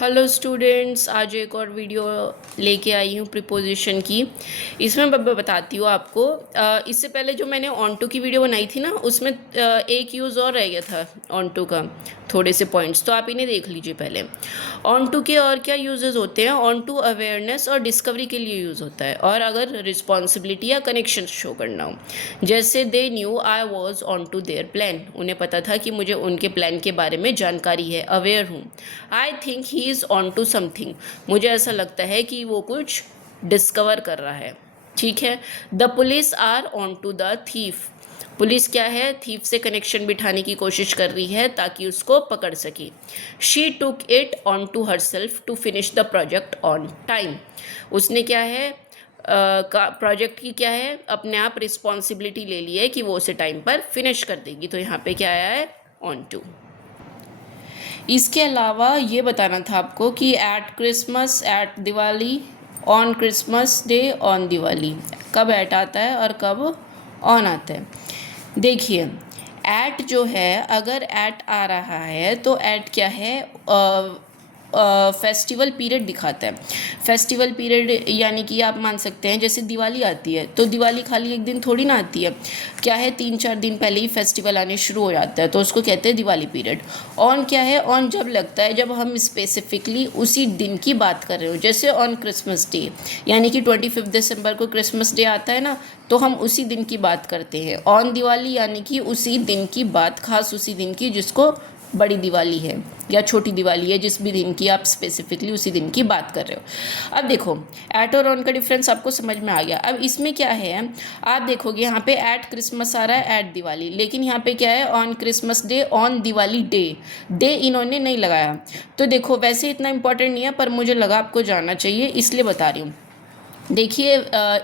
Hello students, आज एक और वीडियो लेके आई हूँ प्रीपोजिशन की। इसमें मैं बताती हूँ आपको। इससे पहले जो मैंने ऑन टू की वीडियो बनाई थी ना, उसमें एक यूज़ और रह गया था ऑन टू का, थोड़े से पॉइंट्स, तो आप इन्हें देख लीजिए पहले। ऑन टू के और क्या यूजेस होते हैं? ऑन टू अवेयरनेस और डिस्कवरी के लिए यूज़ होता है, और अगर रिस्पॉन्सिबिलिटी या कनेक्शन शो करना हो, जैसे they knew I was on to their plan, उन्हें पता था कि मुझे उनके प्लान के बारे में जानकारी है, अवेयर हूँ। I think he is on to something, मुझे ऐसा लगता है कि वो कुछ डिस्कवर कर रहा है। ठीक है। The police are on to the thief, पुलिस क्या है, थीफ से कनेक्शन बिठाने की कोशिश कर रही है ताकि उसको पकड़ सके। She took it on to her self to finish the project on time, उसने क्या है, प्रोजेक्ट की क्या है, अपने आप रिस्पॉन्सिबिलिटी ले ली है कि वो उसे टाइम पर फिनिश कर देगी। तो यहाँ पे क्या आया है, ऑन टू। इसके अलावा ये बताना था आपको कि at Christmas, at Diwali, on Christmas day, on Diwali, कब एट आता है और कब ऑन आता है। देखिए, एट जो है, अगर एट आ रहा है तो एट क्या है, फेस्टिवल पीरियड दिखाता है। फेस्टिवल पीरियड यानी कि आप मान सकते हैं जैसे दिवाली आती है, तो दिवाली खाली एक दिन थोड़ी ना आती है, क्या है, 3-4 दिन पहले ही फेस्टिवल आने शुरू हो जाता है, तो उसको कहते हैं दिवाली पीरियड। ऑन क्या है, ऑन जब लगता है जब हम स्पेसिफिकली उसी दिन की बात कर रहे हो, जैसे ऑन क्रिसमस डे, यानी कि 25 दिसंबर को क्रिसमस डे आता है ना, तो हम उसी दिन की बात करते हैं। ऑन दिवाली यानी कि उसी दिन की बात, खास उसी दिन की जिसको बड़ी दिवाली है या छोटी दिवाली है, जिस भी दिन की आप स्पेसिफिकली उसी दिन की बात कर रहे हो। अब देखो, एट और ऑन का डिफरेंस आपको समझ में आ गया। अब इसमें क्या है, आप देखोगे यहाँ पे एट क्रिसमस आ रहा है, एट दिवाली, लेकिन यहाँ पे क्या है, on Christmas day, on Diwali day, day इन्होंने नहीं लगाया। तो देखो, वैसे इतना इंपॉर्टेंट नहीं है, पर मुझे लगा आपको जानना चाहिए, इसलिए बता रही हूँ। देखिए,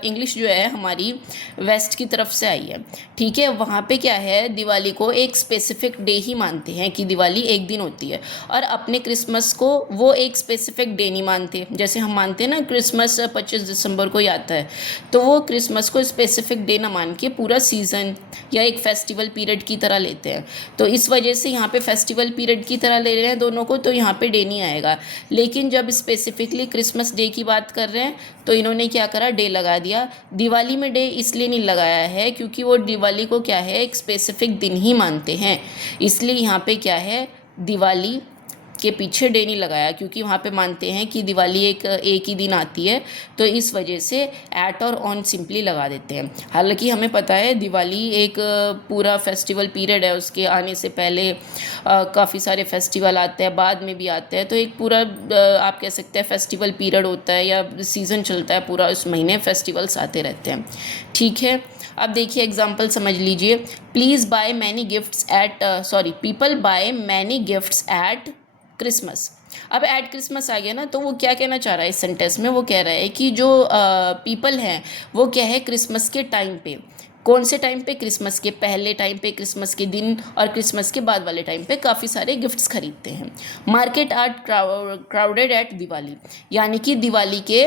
इंग्लिश जो है हमारी वेस्ट की तरफ से आई है, ठीक है। वहाँ पे क्या है, दिवाली को एक स्पेसिफिक डे ही मानते हैं कि दिवाली एक दिन होती है, और अपने क्रिसमस को वो एक स्पेसिफिक डे नहीं मानते। जैसे हम मानते हैं ना, क्रिसमस 25 दिसंबर को ही आता है, तो वो क्रिसमस को स्पेसिफिक डे ना मान के पूरा सीज़न या एक फेस्टिवल पीरियड की तरह लेते हैं। तो इस वजह से यहाँ पे फेस्टिवल पीरियड की तरह ले रहे हैं दोनों को, तो यहाँ पे डे नहीं आएगा। लेकिन जब स्पेसिफिकली क्रिसमस डे की बात कर रहे हैं, तो इन्होंने क्या करा, डे लगा दिया। दिवाली में डे इसलिए नहीं लगाया है क्योंकि वो दिवाली को क्या है, एक स्पेसिफिक दिन ही मानते हैं, इसलिए यहाँ पे क्या है, दिवाली के पीछे डे नहीं लगाया, क्योंकि वहाँ पे मानते हैं कि दिवाली एक ही दिन आती है, तो इस वजह से एट और ऑन सिंपली लगा देते हैं। हालांकि हमें पता है दिवाली एक पूरा फेस्टिवल पीरियड है, उसके आने से पहले काफ़ी सारे फेस्टिवल आते हैं, बाद में भी आते हैं, तो एक पूरा आप कह सकते हैं फेस्टिवल पीरियड होता है या सीज़न चलता है पूरा, उस महीने फेस्टिवल्स आते रहते हैं। ठीक है। अब देखिए, एग्जाम्पल समझ लीजिए। Please buy many gifts at, people buy many gifts at Christmas. अब एट क्रिसमस आ गया ना, तो वो क्या कहना चाह रहा है इस सेंटेंस में, वो कह रहा है कि जो पीपल हैं वो क्या है, क्रिसमस के टाइम पे, कौन से टाइम पे, क्रिसमस के पहले टाइम पे, क्रिसमस के दिन और क्रिसमस के बाद वाले टाइम पे काफ़ी सारे गिफ्ट्स खरीदते हैं। Market are crowded at Diwali, यानी कि दिवाली के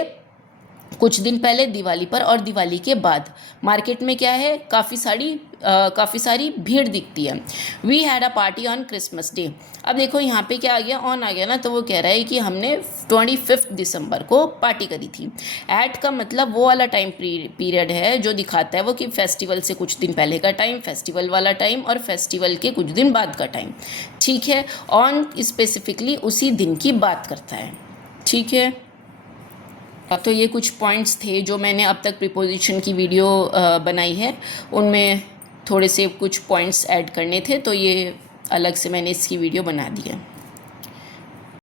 कुछ दिन पहले, दिवाली पर और दिवाली के बाद मार्केट में क्या है, काफ़ी सारी भीड़ दिखती है। We had a party on Christmas day. अब देखो यहाँ पे क्या आ गया, ऑन आ गया ना, तो वो कह रहा है कि हमने 25 दिसंबर को पार्टी करी थी। एट का मतलब वो वाला टाइम पीरियड है जो दिखाता है वो कि फेस्टिवल से कुछ दिन पहले का टाइम, फेस्टिवल वाला टाइम और फेस्टिवल के कुछ दिन बाद का टाइम। ठीक है। ऑन स्पेसिफिकली उसी दिन की बात करता है। ठीक है। तो ये कुछ पॉइंट्स थे जो मैंने अब तक प्रीपोजिशन की वीडियो बनाई है, उनमें थोड़े से कुछ पॉइंट्स ऐड करने थे, तो ये अलग से मैंने इसकी वीडियो बना दी है।